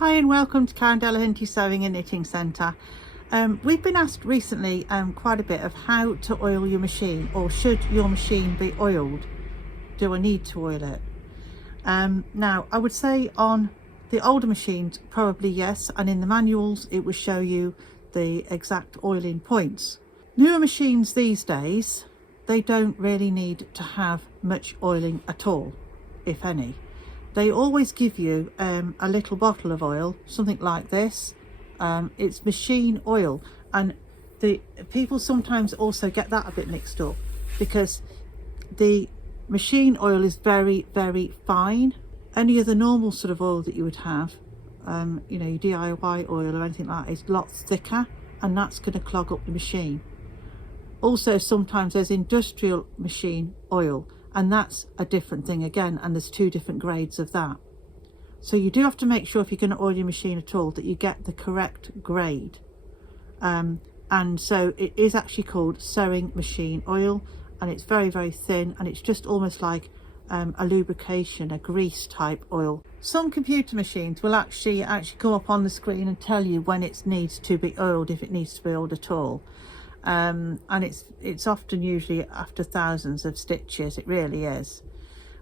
Hi and welcome to Karen Delahanty Sewing and Knitting Centre. We've been asked recently quite a bit of how to oil your machine, or should your machine be oiled? Do I need to oil it? Now I would say on the older machines probably yes, and in the manuals it will show you the exact oiling points. Newer machines these days, they don't really need to have much oiling at all, if any. They always give you a little bottle of oil, something like this. It's machine oil, and the people sometimes also get that a bit mixed up because the machine oil is very, very fine. Any of the normal sort of oil that you would have, you know, your DIY oil or anything like that, is lots thicker, and that's going to clog up the machine. Also, sometimes there's industrial machine oil, and that's a different thing again, and there's two different grades of that. So you do have to make sure, if you're going to oil your machine at all, that you get the correct grade. And so it is actually called sewing machine oil, and it's very, very thin, and it's just almost like a lubrication, a grease type oil. Some computer machines will actually come up on the screen and tell you when it needs to be oiled, if it needs to be oiled at all. And it's often usually after thousands of stitches, it really is.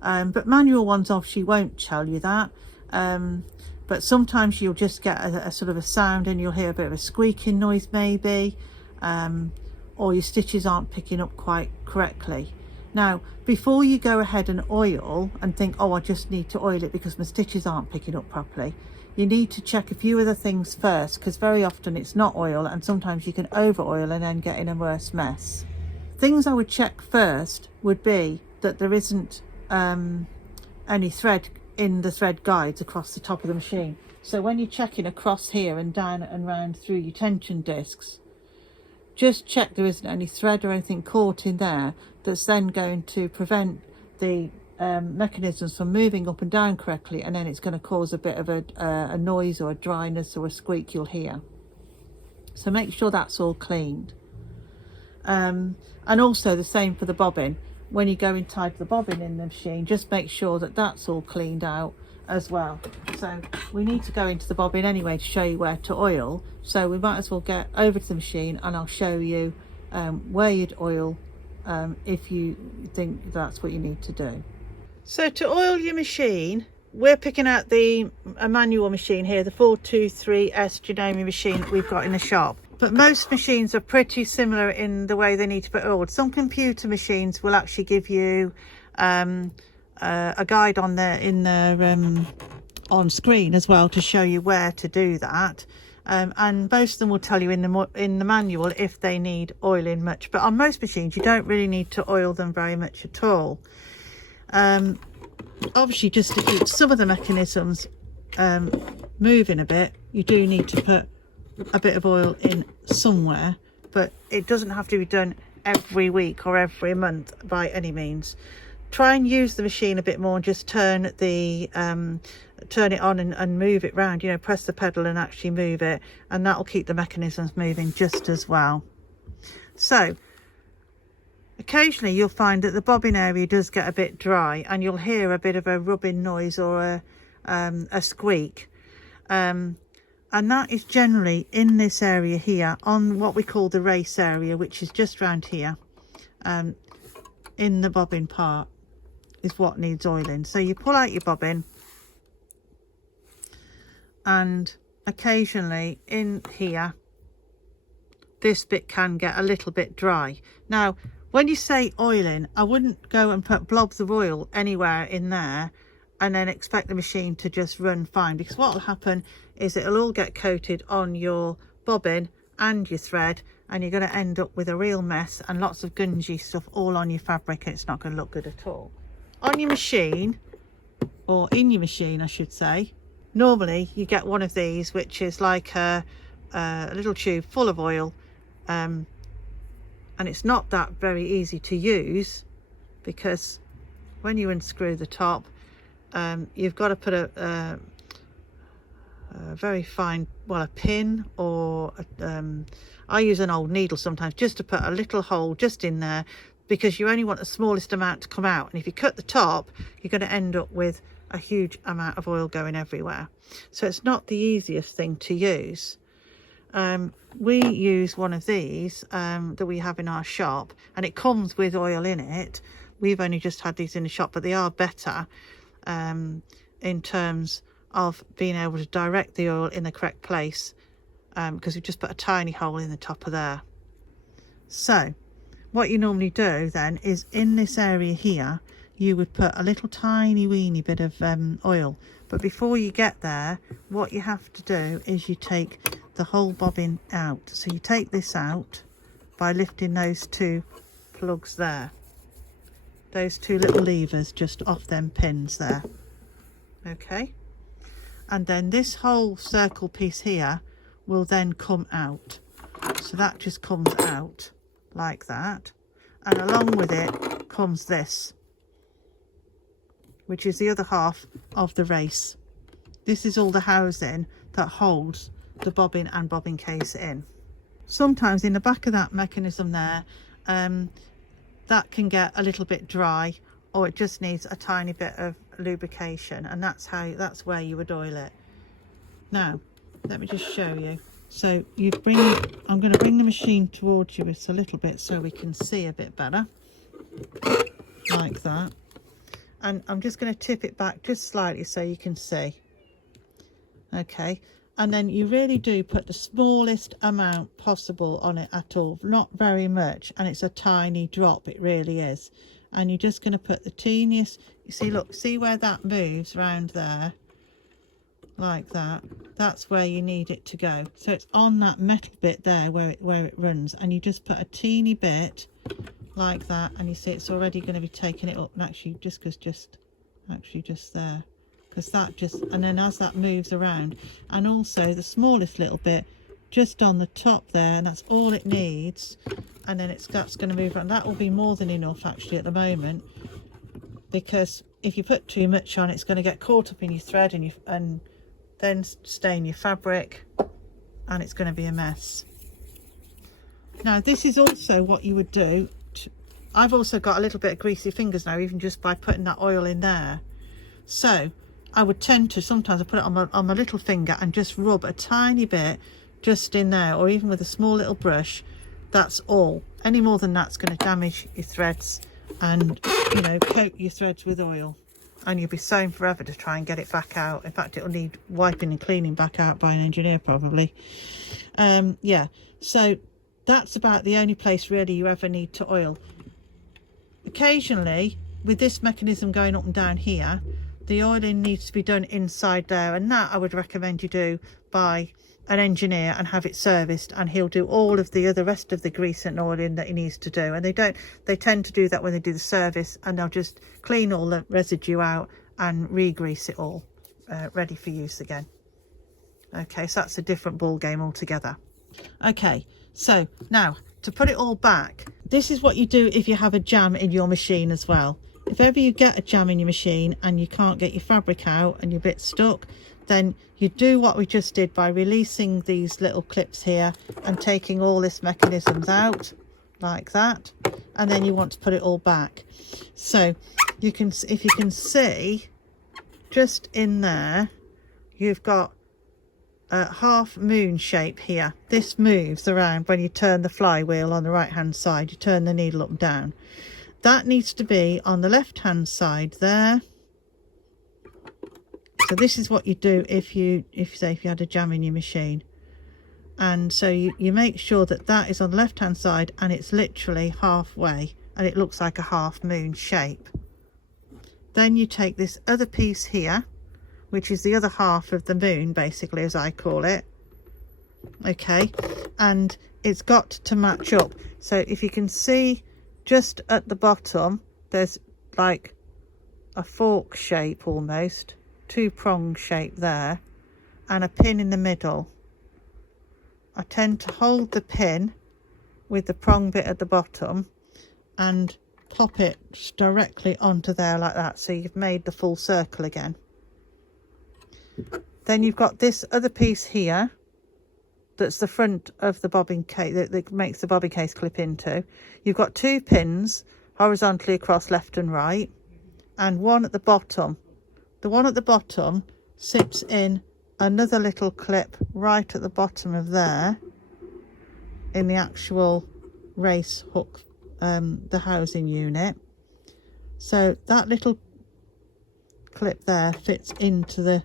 But manual ones obviously won't tell you that. But sometimes you'll just get a sort of a sound, and you'll hear a bit of a squeaking noise maybe, or your stitches aren't picking up quite correctly. Now, before you go ahead and oil and think, oh, I just need to oil it because my stitches aren't picking up properly, you need to check a few other things first, because very often it's not oil, and sometimes you can over oil and then get in a worse mess. Things I would check first would be that there isn't any thread in the thread guides across the top of the machine. So when you're checking across here and down and round through your tension discs, just check there isn't any thread or anything caught in there that's then going to prevent the mechanisms from moving up and down correctly, and then it's going to cause a bit of a noise or a dryness or a squeak you'll hear. So make sure that's all cleaned. And also the same for the bobbin. When you go and type the bobbin in the machine, just make sure that that's all cleaned out as well. So we need to go into the bobbin anyway to show you where to oil, so we might as well get over to the machine and I'll show you where you'd oil if you think that's what you need to do. So to oil your machine, we're picking out a manual machine here, the 423S Janome machine that we've got in the shop. But most machines are pretty similar in the way they need to be oiled. Some computer machines will actually give you a guide on screen as well to show you where to do that. And most of them will tell you in the manual if they need oiling much. But on most machines, you don't really need to oil them very much at all. Obviously, just to keep some of the mechanisms moving a bit, you do need to put a bit of oil in somewhere, but it doesn't have to be done every week or every month by any means. Try and use the machine a bit more and just turn it on and move it round, you know, press the pedal and actually move it, and that'll keep the mechanisms moving just as well. So occasionally you'll find that the bobbin area does get a bit dry, and you'll hear a bit of a rubbing noise or a squeak. And that is generally in this area here, on what we call the race area, which is just around here, in the bobbin part, is what needs oiling. So you pull out your bobbin, and occasionally in here, this bit can get a little bit dry. Now, when you say oiling, I wouldn't go and put blobs of oil anywhere in there and then expect the machine to just run fine, because what will happen is it'll all get coated on your bobbin and your thread, and you're going to end up with a real mess and lots of gungy stuff all on your fabric, and it's not going to look good at all. On your machine, or in your machine I should say, normally you get one of these, which is like a little tube full of oil, and it's not that very easy to use, because when you unscrew the top, you've got to put a very fine, well, a pin, or I use an old needle sometimes, just to put a little hole just in there, because you only want the smallest amount to come out, and if you cut the top, you're going to end up with a huge amount of oil going everywhere. So it's not the easiest thing to use. We use one of these that we have in our shop, and it comes with oil in it. We've only just had these in the shop, but they are better in terms of being able to direct the oil in the correct place, because we've just put a tiny hole in the top of there. So what you normally do then is, in this area here, you would put a little tiny weeny bit of oil. But before you get there, what you have to do is you take the whole bobbin out. So you take this out by lifting those two plugs there, those two little levers just off them pins there. Okay, and then this whole circle piece here will then come out. So that just comes out like that, and along with it comes this, which is the other half of the race. This is all the housing that holds the bobbin and bobbin case in. Sometimes in the back of that mechanism there, that can get a little bit dry, or it just needs a tiny bit of lubrication, and that's where you would oil it. Now let me just show you. So I'm going to bring the machine towards you just a little bit so we can see a bit better, like that. And I'm just going to tip it back just slightly so you can see. Okay, and then you really do put the smallest amount possible on it at all, not very much, and it's a tiny drop, it really is. And you're just going to put the teeniest, you see, look, see where that moves around there, like that. That's where you need it to go. So it's on that metal bit there where it runs, and you just put a teeny bit like that, and you see it's already going to be taking it up, and actually just there, because that just, and then as that moves around, and also the smallest little bit just on the top there, and that's all it needs. And then that's going to move around. That will be more than enough actually at the moment, because if you put too much on, it's going to get caught up in your thread and then stain your fabric, and it's going to be a mess. Now this is also what you would do. I've also got a little bit of greasy fingers now, even just by putting that oil in there. So I would tend to, sometimes I put it on my little finger and just rub a tiny bit just in there, or even with a small little brush. That's all. Any more than that's going to damage your threads and, you know, coat your threads with oil, and you'll be sewing forever to try and get it back out. In fact, it'll need wiping and cleaning back out by an engineer probably. Yeah, so that's about the only place really you ever need to oil. Occasionally, with this mechanism going up and down here, the oiling needs to be done inside there, and that I would recommend you do by an engineer and have it serviced, and he'll do all of the rest of the grease and oiling that he needs to do. And they tend to do that when they do the service, and they'll just clean all the residue out and re-grease it all, ready for use again. Okay, so that's a different ball game altogether. Okay, so now to put it all back, this is what you do if you have a jam in your machine as well. If ever you get a jam in your machine and you can't get your fabric out and you're a bit stuck, then you do what we just did by releasing these little clips here and taking all this mechanisms out like that, and then you want to put it all back. So you can, if you can see, just in there you've got a half moon shape here. This moves around when you turn the flywheel on the right hand side. You turn the needle up and down. That needs to be on the left hand side there. So this is what you do if you had a jam in your machine. And so you make sure that that is on the left hand side, and it's literally halfway, and it looks like a half moon shape. Then you take this other piece here, which is the other half of the moon, basically, as I call it. Okay, and it's got to match up. So if you can see, just at the bottom there's like a fork shape, almost two-prong shape there, and a pin in the middle. I tend to hold the pin with the prong bit at the bottom and pop it directly onto there like that, so you've made the full circle again. Then you've got this other piece here that's the front of the bobbin case, that makes the bobbin case clip into. You've got two pins horizontally across left and right, and one at the bottom the one at the bottom sips in another little clip right at the bottom of there in the actual race hook, the housing unit. So that little clip there fits into the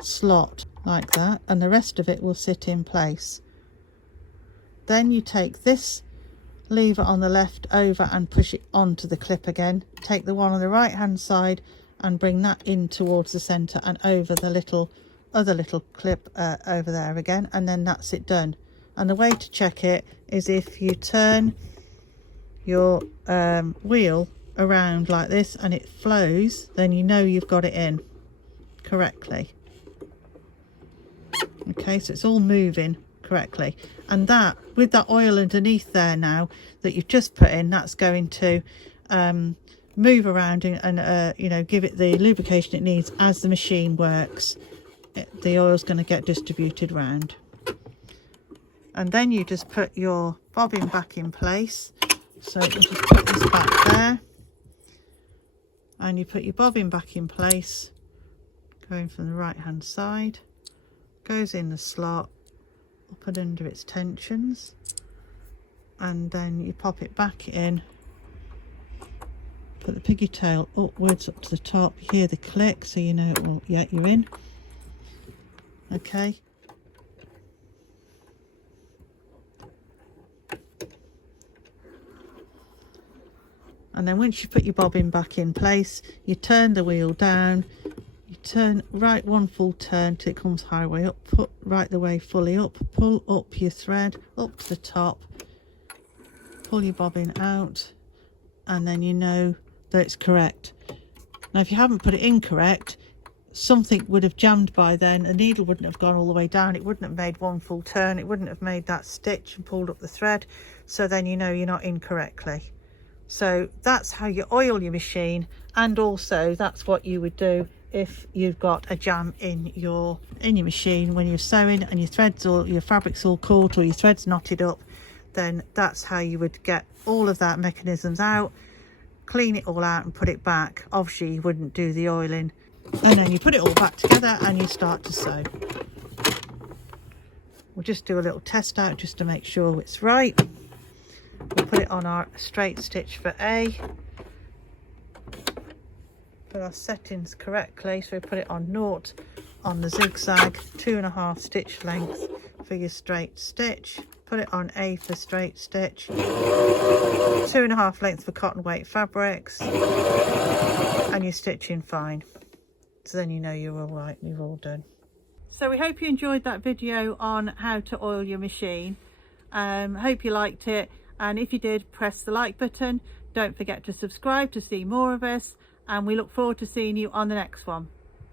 slot like that, and the rest of it will sit in place. Then you take this lever on the left over and push it onto the clip again. Take the one on the right hand side and bring that in towards the centre and over the other little clip over there again, and then that's it done. And the way to check it is if you turn your wheel around like this and it flows, then you know you've got it in correctly. Okay, so it's all moving correctly, and that with that oil underneath there now that you've just put in, that's going to move around and you know, give it the lubrication it needs as the machine works. The oil's going to get distributed round. And then you just put your bobbin back in place. So you just put this back there, and you put your bobbin back in place, going from the right hand side, goes in the slot, up and under its tensions, and then you pop it back in, put the piggy tail upwards up to the top. You hear the click, so you know it will, yeah, you're in. Okay. And then once you put your bobbin back in place, you turn the wheel down, you turn right one full turn till it comes highway up, put right the way fully up, pull up your thread up to the top, pull your bobbin out, and then you know that it's correct. Now if you haven't put it in correct, something would have jammed by then, the needle wouldn't have gone all the way down, it wouldn't have made one full turn, it wouldn't have made that stitch and pulled up the thread, so then you know you're not in correctly. So that's how you oil your machine, and also that's what you would do if you've got a jam in your machine when you're sewing and your threads or your fabric's all caught or your threads knotted up. Then that's how you would get all of that mechanisms out, clean it all out and put it back. Obviously you wouldn't do the oiling, and then you put it all back together and you start to sew. We'll just do a little test out just to make sure it's right. We'll put it on our straight stitch for A, put our settings correctly, so we put it on 0 on the zigzag, 2.5 stitch length for your straight stitch, put it on A for straight stitch, 2.5 length for cotton weight fabrics, and you're stitching fine. So then you know you're all right and you're all done. So we hope you enjoyed that video on how to oil your machine. Hope you liked it. And if you did, press the like button. Don't forget to subscribe to see more of us, and we look forward to seeing you on the next one.